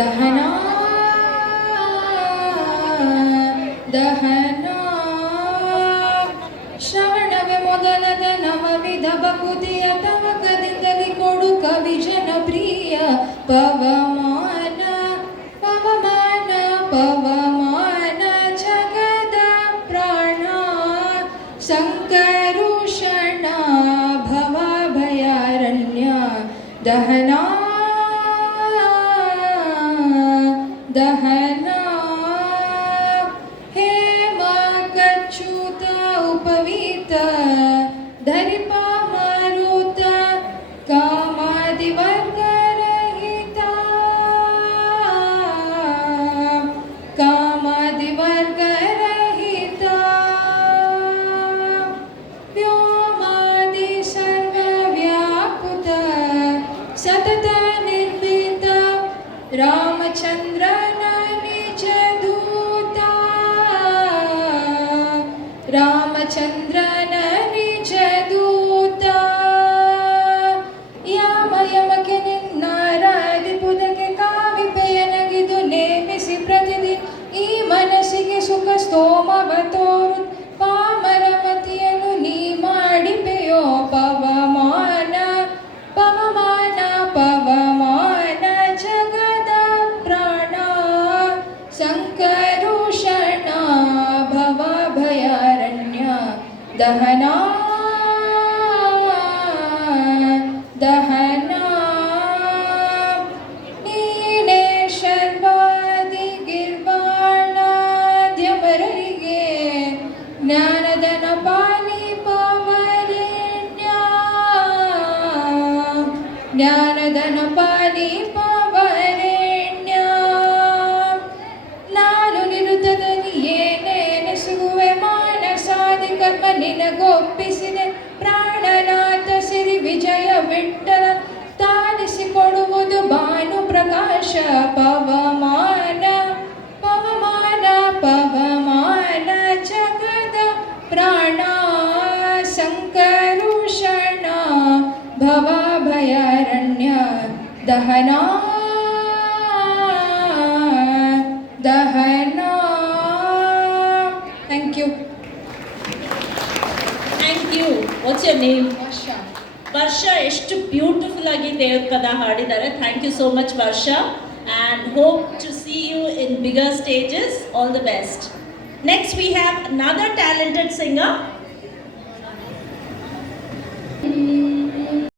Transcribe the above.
ದಹನ ದಹನ ಶ್ರವಣವೇ ಮೊದಲದ ನವವಿಧ ಬಕುತಿಯ ತವಕದಿಂದಲೇ ಕೊಡು ಕವಿ ಜನಪ್ರಿಯ ಪವಮಾನ ಪವಮಾನ ಪವಮಾನ ಜಗದ ಪ್ರಾಣ ಸಂಕರುಷಣ ಭವಭಯಾರಣ್ಯ ದಹನ ದಹನ ಹೇಮ ಕಚ್ಚುತ ಉಪವೀತ ಧರಿಪ ಮರುತ ಕಾಮಾದಿ ವರ್ಗರಹಿತ ಕಾಮಾದಿ ವರ್ಗರಹಿತ ವ್ಯೋಮಾದಿ ಸರ್ವವ್ಯಾಪುತ ಸತತ ನಿರ್ಭೀತ ರಾಮಚಂದ್ರನ ನಿಜ ದೂತ ರಾಮಚಂದ್ರನ ನಿಜ ದೂತ ಯಾಮ ಯಮಕ್ಕೆ ನಿನ್ನಾರಾಧಿಪುದಕ್ಕೆ ಕಾವಿಪೆಯನಗಿದು ನೇಮಿಸಿ ಪ್ರತಿದಿನ ಈ ಮನಸ್ಸಿಗೆ ಸುಖ ಸ್ತೋಮವ ತೋರು ಪಾಮರ ಮತಿಯನ್ನು ನೀ ಮಾಡಿಪೆಯೋ ಪವಮಾನ ಪವಮಾನ ಪವಮಾನ ಜಗದ ಪ್ರಾಣ ಸಂಕರುಷಣ ಭವಭಯಾರಣ್ಯ ದಹನ ದಹನ ನೀನೇ ಶರ್ವಾದಿ ಗಿರ್ವಾಣಾದ್ಯಮರರಿಗೆ ಜ್ಞಾನದನ ಪಾಲಿ ಪವರೆಣ್ಯ ಜ್ಞಾನದನ ಪಾಲಿ ಪವರೆಣ್ಯ ನಾನು ನಿರುತದಲ್ಲಿ ಏನೇನೆಸುವೆ ಮಾನಸಾದಿ ಕರ್ಮ ನಿನಗೊಪ್ಪಿಸಿದೆ ಪ್ರಾಣನಾಥ ಸಿರಿ ವಿಜಯ ವಿಠಲ ತಾನಿಸಿಕೊಡುವುದು ಭಾನು ಪ್ರಕಾಶ ಪವಮಾನ ಪವಮಾನ ಪವಮಾನ ಜಗದ ಪ್ರಾಣ ಸಂಕರುಷಣ ಭವಭಯಾರಣ್ಯ ದಹನ ದಹನ. Thank you. Thank you. What's your name? Varsha. Varsha ಎಷ್ಟು ಬ್ಯೂಟಿಫುಲ್ ಆಗಿ ದೇವ್ರ ಪದ ಹಾಡಿದ್ದಾರೆ. Thank you so much Varsha, and hope to see you in bigger stages. All the best. Next we have another talented singer.